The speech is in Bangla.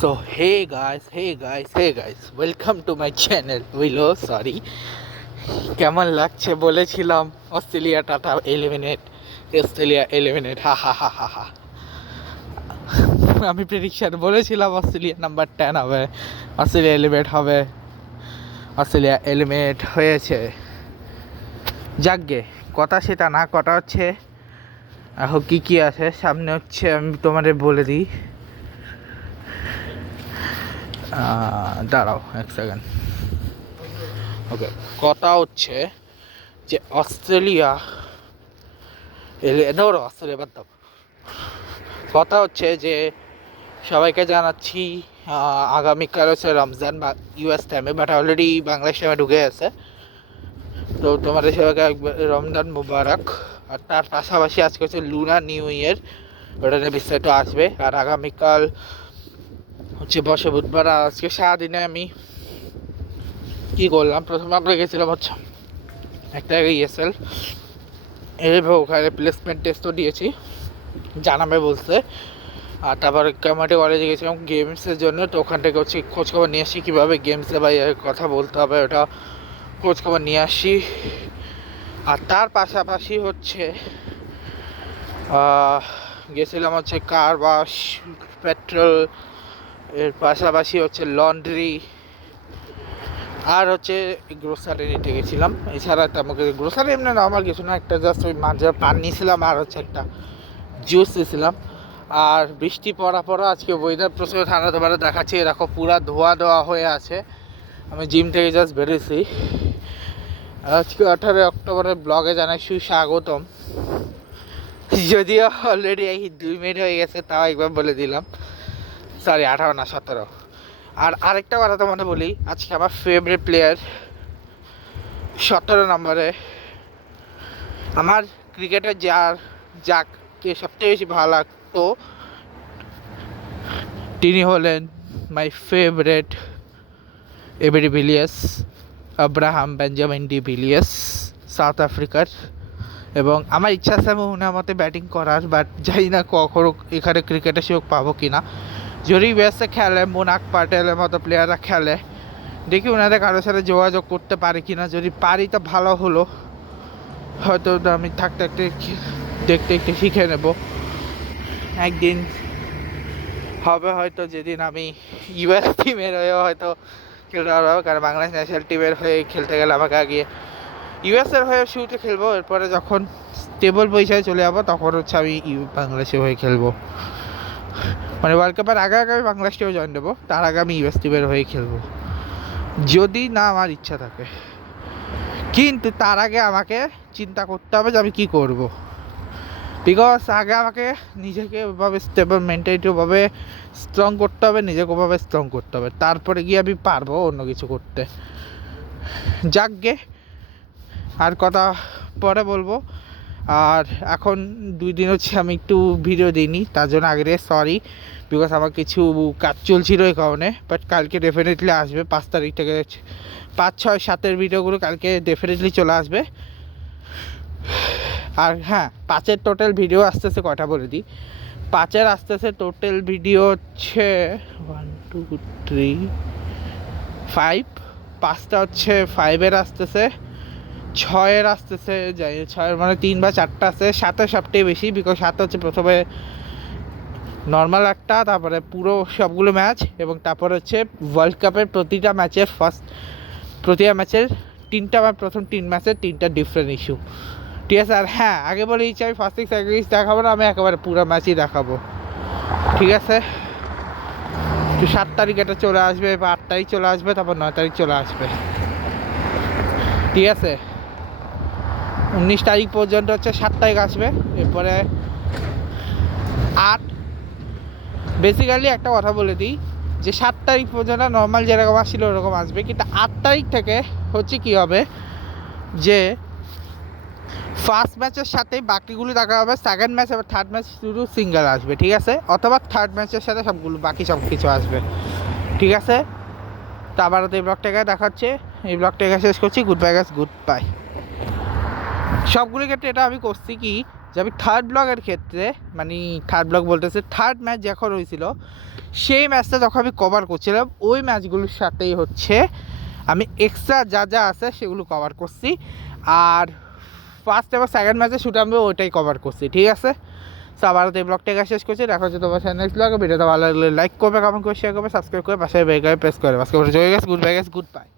So hey guys, welcome to my channel. Sorry. কেমন লাগছে বলেছিলাম Australia tata eliminate, Australia eliminate, হা হা হা হা হা। আমি প্রেডিকশন বলেছিলাম অস্ট্রেলিয়া নাম্বার 10 হবে, অস্ট্রেলিয়া এলিমিনেট হবে, অস্ট্রেলিয়া এলিমিনেট হয়েছে। যাকগে, কথা সেটা না, কথা হচ্ছে এখন কী আছে সামনে হচ্ছে আমি তোমাদের বলে দিই। দাঁড়াও এক সেকেন্ড। ওকে, কথা হচ্ছে যে অস্ট্রেলিয়া বাদ দাও। কথা হচ্ছে যে সবাইকে জানাচ্ছি আগামীকাল হচ্ছে রমজান বা ইউএস টাইমে, বাট অলরেডি বাংলাদেশ টাইমে ঢুকে আছে। তো তোমাদের সবাইকে রমজান মুবারক। আর তার পাশাপাশি আজকে হচ্ছে লুনার নিউ ইয়ার, ওটা নিয়ে বিস্তারিত আসবে। আর আগামীকাল হচ্ছে বসে বুধবার। আর আজকে সারাদিনে আমি কী করলাম, প্রথমে আমরা গেছিলাম হচ্ছে একটা ইএসএল, এইভাবে ওখানে প্লেসমেন্ট টেস্টও দিয়েছি, জানাবে বলছে। আর তারপর কমিউনিটি কলেজে গেছিলাম গেমসের জন্য, তো ওখান থেকে হচ্ছে খোঁজখবর নিয়ে আসি কীভাবে গেমসে বা কথা বলতে হবে, ওটা খোঁজখবর নিয়ে আসি। আর তার পাশাপাশি হচ্ছে গেছিলাম হচ্ছে কার ওয়াশ, পেট্রোল, এর পাশাপাশি হচ্ছে লন্ড্রি, আর হচ্ছে গ্রোসারি নিতে গেছিলাম। এছাড়া আমাকে গ্রোসারি এমনি নর্মাল কিছু না, একটা জাস্ট ওই মাঝে পান নিয়েছিলাম আর হচ্ছে একটা জুস নিয়েছিলাম। আর বৃষ্টি পড়া আজকে ওয়েদার প্রচুর ঠান্ডা, তোমার দেখাচ্ছি এরকম পুরা ধোয়া হয়ে আছে। আমি জিম থেকে জাস্ট বেরিয়েছি। আজকে 18 অক্টোবরের ব্লগে জানাই সুস্বাগতম, যদিও অলরেডি 2 মিনিট হয়ে গেছে, তাও একবার বলে দিলাম। সরি, 18 না 17। আর আরেকটা কথা তোমাদের বলি, আজকে আমার ফেভারিট প্লেয়ার 17 নম্বরে, আমার ক্রিকেটের যাকে সবচেয়ে বেশি ভালো লাগতো তিনি হলেন my favourite ABD Villiers, Abraham Benjamin de Villiers, south আফ্রিকার। এবং আমার ইচ্ছা আছে আমি ওনার মতে ব্যাটিং করার, বাট জানি না কখনো এখানে ক্রিকেটের সুযোগ পাবো কি না। যদি বেসে খেলে, মোনাক পাটেলের মতো প্লেয়াররা খেলে, দেখি ওনাদের কারোর সাথে যোগাযোগ করতে পারি কি না। যদি পারি তো ভালো হলো, হয়তো আমি থাকতে দেখতে শিখে নেব। একদিন হবে হয়তো যেদিন আমি ইউএস টিমের হয়েও হয়তো খেলতে পারবো, কারণ বাংলাদেশ ন্যাশনাল টিমের হয়ে খেলতে গেলে আমাকে আগে ইউএসের হয়ে শুরুতে খেলবো, এরপরে যখন স্টেবল পয়সায় চলে যাবো তখন হচ্ছে আমি বাংলাদেশের হয়ে খেলবো। মানে ওয়ার্ল্ড কাপের আগে আমি বাংলাদেশ টিমে জয়েন দেবো, তার আগে আমি ইউএস টিমের হয়ে খেলবো যদি না আমার ইচ্ছা থাকে। কিন্তু তার আগে আমাকে চিন্তা করতে হবে যে আমি কী করবো, বিকজ আগে আমাকে নিজেকে ওভাবে স্টেবল মেন্টালিটিভাবে স্ট্রং করতে হবে, নিজেকে ওভাবে স্ট্রং করতে হবে, তারপরে গিয়ে আমি পারবো অন্য কিছু করতে। যাকগে, আর কথা পরে বলবো। আর এখন 2 দিন হচ্ছে আমি একটু ভিডিও দিইনি, তার জন্য আগে সরি, বিকজ আমার কিছু কাজ চলছিল এই কারণে। বাট কালকে ডেফিনেটলি আসবে, 5 তারিখ থেকে 5, 6, 7 ভিডিওগুলো কালকে ডেফিনেটলি চলে আসবে। আর হ্যাঁ, 5 টোটাল ভিডিও আসতেছে, কটা বলে দিই। 5 আসতেছে টোটাল ভিডিও হচ্ছে 1, 2, 3, 5। 5টা হচ্ছে 5 আসতেছে, 6 আসতেছে, যাই 6 মানে 3 বা 4টা আছে। 7 সবটাই বেশি, বিকজ 7 হচ্ছে প্রথমে নর্মাল একটা, তারপরে পুরো সবগুলো ম্যাচ, এবং তারপর হচ্ছে ওয়ার্ল্ড কাপের প্রতিটা ম্যাচের প্রতিটা ম্যাচের 3টা, প্রথম 3 ম্যাচের 3টা ডিফারেন্ট ইস্যু, ঠিক আছে। আর হ্যাঁ, আগে বলে দিচ্ছি আমি ফার্স্ট 6 সেকেন্ড দেখাবো না, আমি একেবারে পুরো ম্যাচই দেখাবো, ঠিক আছে। তো 7 তারিখ এটা চলে আসবে, বা 8 তারিখ চলে আসবে, তারপর 9 তারিখ চলে আসবে, ঠিক আছে। 19 তারিখ পর্যন্ত হচ্ছে 7 তারিখ আসবে, এরপরে 8। বেসিক্যালি একটা কথা বলে দিই যে 7 তারিখ পর্যন্ত নর্মাল যেরকম আসছিল ওরকম আসবে, কিন্তু 8 তারিখ থেকে হচ্ছে কী হবে যে ফার্স্ট ম্যাচের সাথে বাকিগুলো দেখা হবে, সেকেন্ড ম্যাচ আবার থার্ড ম্যাচ শুধু সিঙ্গেল আসবে, ঠিক আছে। অথবা থার্ড ম্যাচের সাথে সবগুলো বাকি সব কিছু আসবে, ঠিক আছে। তো আবার তো এই ব্লগটাকে দেখাচ্ছে, এই ব্লগটাকে শেষ করছি। Good bye guys, good bye. সবগুলোর ক্ষেত্রে এটা আমি করছি কি, যে আমি থার্ড ব্লগের ক্ষেত্রে মানে থার্ড ব্লগ বলতেছে থার্ড ম্যাচ যখন হয়েছিল সেই ম্যাচটা যখন আমি কভার করছিলাম ওই ম্যাচগুলোর সাথেই হচ্ছে আমি এক্সট্রা যা যা আছে সেগুলো কভার করছি, আর ফার্স্ট এবং সেকেন্ড ম্যাচে শুট আমি ওইটাই কভার করছি, ঠিক আছে। সো আবার এই ব্লগটা শেষ করছি, দেখা হচ্ছে তোমার নেক্সট ব্লগে। ভিডিওটা ভালো লাগলে লাইক করবে, কমেন্ট করে, শেয়ার করবে, সাবস্ক্রাইব করে পাশে বেল আইকনে প্রেস করবে। আজকে জয় গেছে, গুড বাই গেছে, গুড বাই।